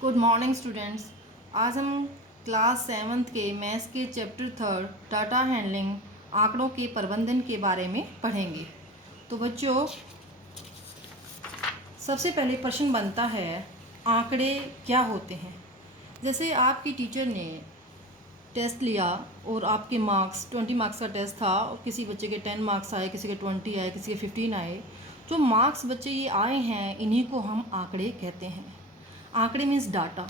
Good morning students. आज हम class seventh के मैथ्स के चैप्टर थर्ड डाटा हैंडलिंग आंकड़ों के प्रबंधन के बारे में पढ़ेंगे। तो बच्चों, सबसे पहले प्रश्न बनता है आंकड़े क्या होते हैं। जैसे आपकी टीचर ने टेस्ट लिया और आपके मार्क्स 20 मार्क्स का टेस्ट था और किसी बच्चे के 10 मार्क्स आए, किसी के 20 आए, किसी के 15 आए। जो मार्क्स बच्चे ये आए हैं इन्हीं को हम आंकड़े कहते हैं। आंकड़े मीन्स डाटा।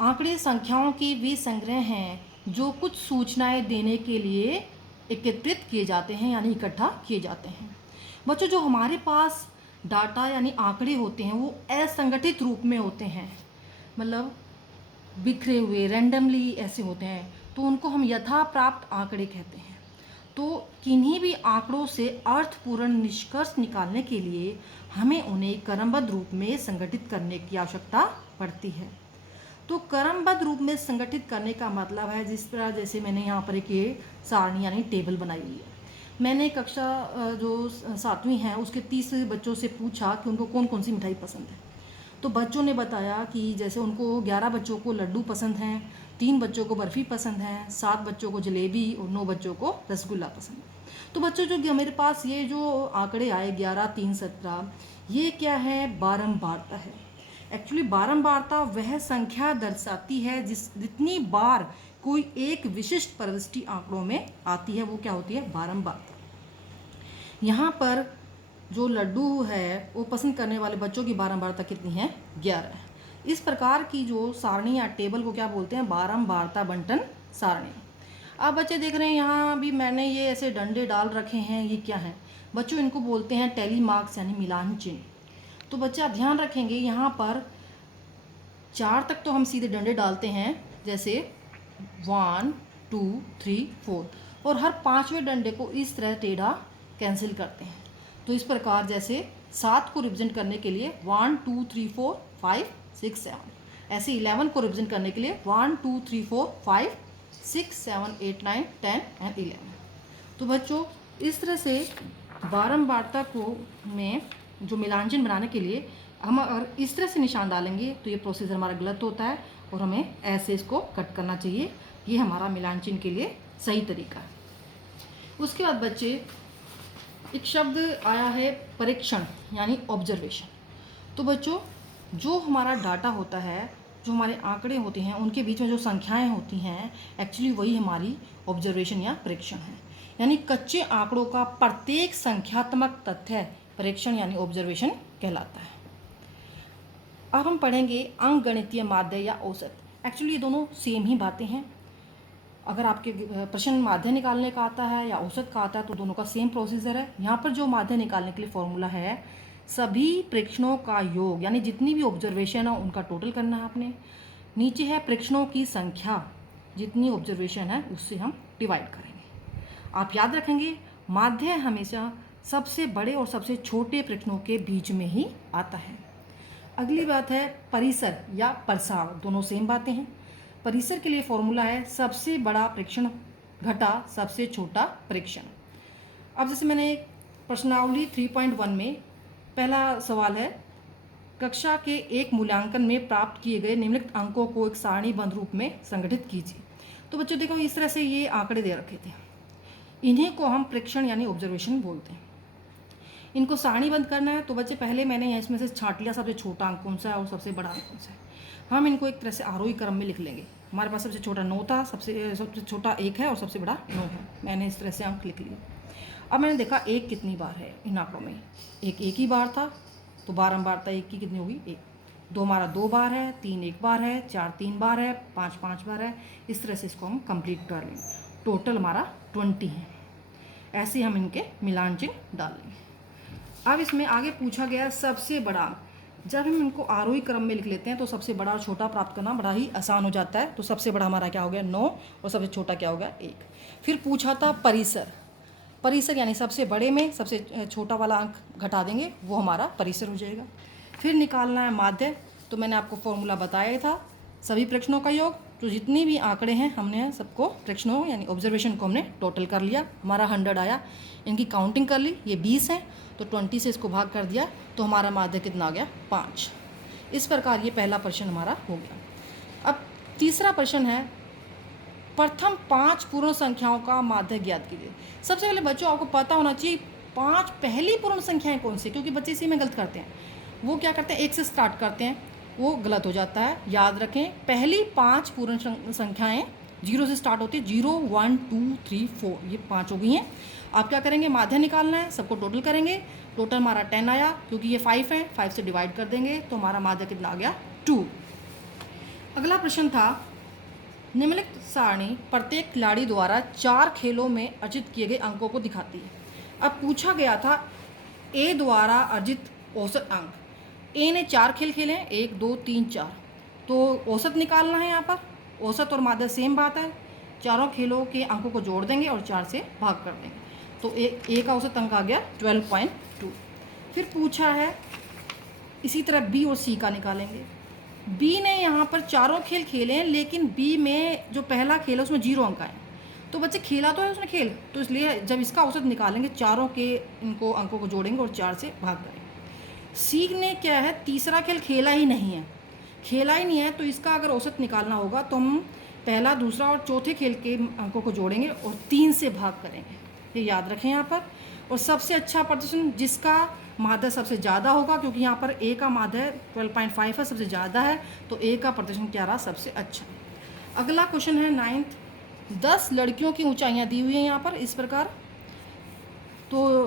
आंकड़े संख्याओं के वे संग्रह हैं जो कुछ सूचनाएं देने के लिए एकत्रित किए जाते हैं यानी इकट्ठा किए जाते हैं। बच्चों, जो हमारे पास डाटा यानी आंकड़े होते हैं वो असंगठित रूप में होते हैं, मतलब बिखरे हुए रैंडमली ऐसे होते हैं, तो उनको हम यथा प्राप्त आंकड़े कहते हैं। तो किन्हीं भी आंकड़ों से अर्थपूर्ण निष्कर्ष निकालने के लिए हमें उन्हें क्रमबद्ध रूप में संगठित करने की आवश्यकता पड़ती है। तो क्रमबद्ध रूप में संगठित करने का मतलब है जिस तरह जैसे मैंने यहाँ पर एक ये सारणी यानी टेबल बनाई हुई है। मैंने कक्षा जो 7वीं है उसके 30 बच्चों से पूछा कि उनको कौन कौन सी मिठाई पसंद है। तो बच्चों ने बताया कि जैसे उनको 11 बच्चों को लड्डू पसंद हैं, 3 बच्चों को बर्फ़ी पसंद है, 7 बच्चों को जलेबी और 9 बच्चों को रसगुल्ला पसंद है। तो बच्चों, जो मेरे पास ये जो आंकड़े आए 11, 3, 17, ये क्या है? बारंबारता है। एक्चुअली बारंबारता वह संख्या दर्शाती है जितनी बार कोई एक विशिष्ट प्रविष्टि आंकड़ों में आती है वो क्या होती है? बारंबारता। यहाँ पर जो लड्डू है वो पसंद करने वाले बच्चों की बारंबारता कितनी है? 11 है। इस प्रकार की जो सारणी या टेबल को क्या बोलते हैं? बारंबारता बंटन सारणी। अब बच्चे देख रहे हैं यहाँ भी मैंने ये ऐसे डंडे डाल रखे हैं, ये क्या है बच्चों? इनको बोलते हैं टैली मार्क्स यानी मिलान चिन्ह। तो बच्चे आप ध्यान रखेंगे यहाँ पर 4 तक तो हम सीधे डंडे डालते हैं, जैसे 1, 2, 3, 4, और हर 5वें डंडे को इस तरह टेढ़ा कैंसिल करते हैं। तो इस प्रकार जैसे 7 को रिप्रेजेंट करने के लिए 1, 2, 3, 4, 5, 6, 7, ऐसे 11 को रिप्रेजेंट करने के लिए 1, 2, 3, 4, 5, 6, 7, 8, 9, 10 एंड 11। तो बच्चों, इस तरह से बारंबारता को में जो मिलांजन बनाने के लिए हम अगर इस तरह से निशान डालेंगे तो ये प्रोसीजर हमारा गलत होता है और हमें ऐसे इसको कट करना चाहिए। ये हमारा मिलांजन के लिए सही तरीका है। उसके बाद बच्चे, एक शब्द आया है परीक्षण यानी ऑब्जर्वेशन। तो बच्चों, जो हमारा डाटा होता है, जो हमारे आंकड़े होते हैं, उनके बीच में जो संख्याएं होती हैं, एक्चुअली वही हमारी ऑब्जर्वेशन या परीक्षण है। यानी कच्चे आंकड़ों का प्रत्येक संख्यात्मक तथ्य परीक्षण यानी ऑब्जर्वेशन कहलाता है। अब हम पढ़ेंगे अंकगणितीय माध्य या औसत। एक्चुअली ये दोनों सेम ही बातें हैं। अगर आपके प्रश्न माध्य निकालने का आता है या औसत का आता है तो दोनों का सेम प्रोसीजर है। यहाँ पर जो माध्य निकालने के लिए फॉर्मूला है, सभी प्रेक्षणों का योग यानी जितनी भी ऑब्जर्वेशन है उनका टोटल करना है आपने। नीचे है प्रेक्षणों की संख्या, जितनी ऑब्जर्वेशन है उससे हम डिवाइड करेंगे। आप याद रखेंगे माध्य हमेशा सबसे बड़े और सबसे छोटे प्रेक्षणों के बीच में ही आता है। अगली बात है परिसर या प्रसार, दोनों सेम बातें हैं। परिसर के लिए फॉर्मूला है सबसे बड़ा प्रेक्षण घटा सबसे छोटा प्रेक्षण। अब जैसे मैंने प्रश्नावली 3.1 में पहला सवाल है, कक्षा के एक मूल्यांकन में प्राप्त किए गए निम्नलिखित अंकों को एक सारणीबद्ध रूप में संगठित कीजिए। तो बच्चों देखो, इस तरह से ये आंकड़े दे रखे थे, इन्हीं को हम प्रेक्षण यानी ऑब्जर्वेशन बोलते हैं। इनको सारणीबद्ध करना है तो बच्चे पहले मैंने यहाँ इसमें से छांट लिया सबसे छोटा अंक कौन सा है और सबसे बड़ा अंक कौन सा है। हम इनको एक तरह से आरोही क्रम में लिख लेंगे। हमारे पास सबसे छोटा 9 था, सबसे छोटा 1 है और सबसे बड़ा 9 है। मैंने इस तरह से अंक लिख लिए। अब मैंने देखा 1 कितनी बार है इन आंकड़ों में। एक ही बार था, तो बारंबारता 1 की कितनी होगी? 1। 2 हमारा 2 बार है, 3 1 बार है, 4 3 बार है, 5 5 बार है। इस तरह से इसको हम कंप्लीट कर लेंगे। टोटल हमारा 20 है। ऐसे हम इनके मिलान चिन्ह डाल लेंगे। अब इसमें आगे पूछा गया सबसे बड़ा। जब हम इनको आरोही क्रम में लिख लेते हैं तो सबसे बड़ा और छोटा प्राप्त करना बड़ा ही आसान हो जाता है। तो सबसे बड़ा हमारा क्या हो गया? 9, और सबसे छोटा क्या हो गया? 1। फिर पूछा था परिसर। परिसर यानी सबसे बड़े में सबसे छोटा वाला अंक घटा देंगे, वो हमारा परिसर हो जाएगा। फिर निकालना है माध्य। तो मैंने आपको फॉर्मूला बताया ही था, सभी प्रेक्षणों का योग। तो जितने भी आंकड़े हैं हमने सबको प्रेक्षणों यानी ऑब्जर्वेशन को हमने टोटल कर लिया। हमारा 100 आया, इनकी काउंटिंग कर ली, ये 20 हैं तो 20 से इसको भाग कर दिया तो हमारा माध्य कितना आ गया? 5। इस प्रकार ये पहला प्रश्न हमारा हो गया। अब तीसरा प्रश्न है, प्रथम 5 पूर्ण संख्याओं का माध्य ज्ञात कीजिए। सबसे पहले बच्चों आपको पता होना चाहिए 5 पहली पूर्ण संख्याएं कौन सी, क्योंकि बच्चे इसी में गलत करते हैं। वो क्या करते हैं, 1 से स्टार्ट करते हैं, वो गलत हो जाता है। याद रखें, पहली 5 पूर्ण संख्याएं 0 से स्टार्ट होती है। 0, 1, 2, 3, 4, ये 5 हो गई हैं। आप क्या करेंगे, माध्य निकालना है, सबको टोटल करेंगे। टोटल हमारा 10 आया, क्योंकि ये 5 है, 5 से डिवाइड कर देंगे तो हमारा माध्य कितना आ गया, 2। अगला प्रश्न था, निम्नलिखित सारणी प्रत्येक खिलाड़ी द्वारा 4 खेलों में अर्जित किए गए अंकों को दिखाती है। अब पूछा गया था ए द्वारा अर्जित औसत अंक। ए ने 4 खेल खेले हैं, 1, 2, 3, 4, तो औसत निकालना है। यहाँ पर औसत और माध्य सेम बात है, चारों खेलों के अंकों को जोड़ देंगे और 4 से भाग कर देंगे, तो ए का औसत अंक आ गया 12.2। फिर पूछा है इसी तरह बी और सी का निकालेंगे। बी ने यहाँ पर चारों खेल खेले हैं, लेकिन बी में जो पहला खेल है उसमें 0 अंक आए, तो बच्चे खेला तो है उसने खेल, तो इसलिए जब इसका औसत निकालेंगे चारों के इनको अंकों को जोड़ेंगे और 4 से भाग करेंगे। सी ने क्या है, तीसरा खेल खेला ही नहीं है, तो इसका अगर औसत निकालना होगा तो हम पहला, दूसरा और चौथे खेल के अंकों को जोड़ेंगे और 3 से भाग करेंगे, ये याद रखें यहाँ पर। और सबसे अच्छा प्रदर्शन जिसका माध्य सबसे ज़्यादा होगा, क्योंकि यहाँ पर ए का माध्य 12.5 है, सबसे ज़्यादा है, तो ए का प्रदर्शन क्या रहा, सबसे अच्छा। अगला क्वेश्चन है 9th, 10 लड़कियों की ऊंचाइयाँ दी हुई हैं यहाँ पर इस प्रकार। तो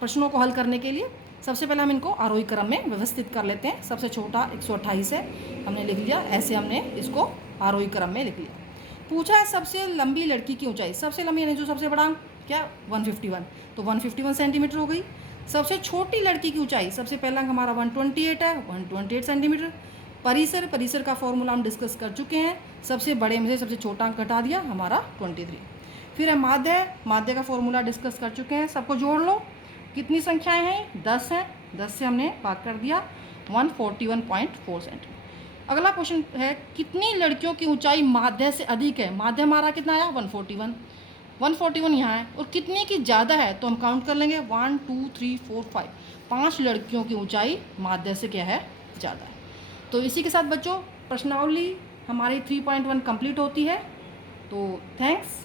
प्रश्नों को हल करने के लिए सबसे पहले हम इनको आरोही क्रम में व्यवस्थित कर लेते हैं। सबसे छोटा 128 है, हमने लिख लिया, ऐसे हमने इसको आरोही क्रम में लिख लिया। पूछा है सबसे लंबी लड़की की ऊंचाई, सबसे लंबी यानी जो सबसे बड़ा क्या, 151, तो 151 सेंटीमीटर हो गई। सबसे छोटी लड़की की ऊंचाई, सबसे पहला अंक हमारा 128 है, 128 सेंटीमीटर। परिसर का फॉर्मूला हम डिस्कस कर चुके हैं, सबसे बड़े में से सबसे छोटा अंक घटा दिया, हमारा 23। फिर है माध्य का फॉर्मूला डिस्कस कर चुके हैं, सबको जोड़ लो। कितनी संख्याएं हैं, 10 हैं, 10 से हमने भाग कर दिया, 141.4 सेंटीमीटर। अगला क्वेश्चन है, कितनी लड़कियों की ऊंचाई माध्य से अधिक है। माध्य हमारा कितना आया, 141 यहाँ है, और कितनी की ज़्यादा है, तो हम काउंट कर लेंगे 1, 2, 3, 4, 5, 5 लड़कियों की ऊंचाई माध्य से क्या है, ज़्यादा है। तो इसी के साथ बच्चों प्रश्नावली हमारी 3.1 कंप्लीट होती है। तो थैंक्स।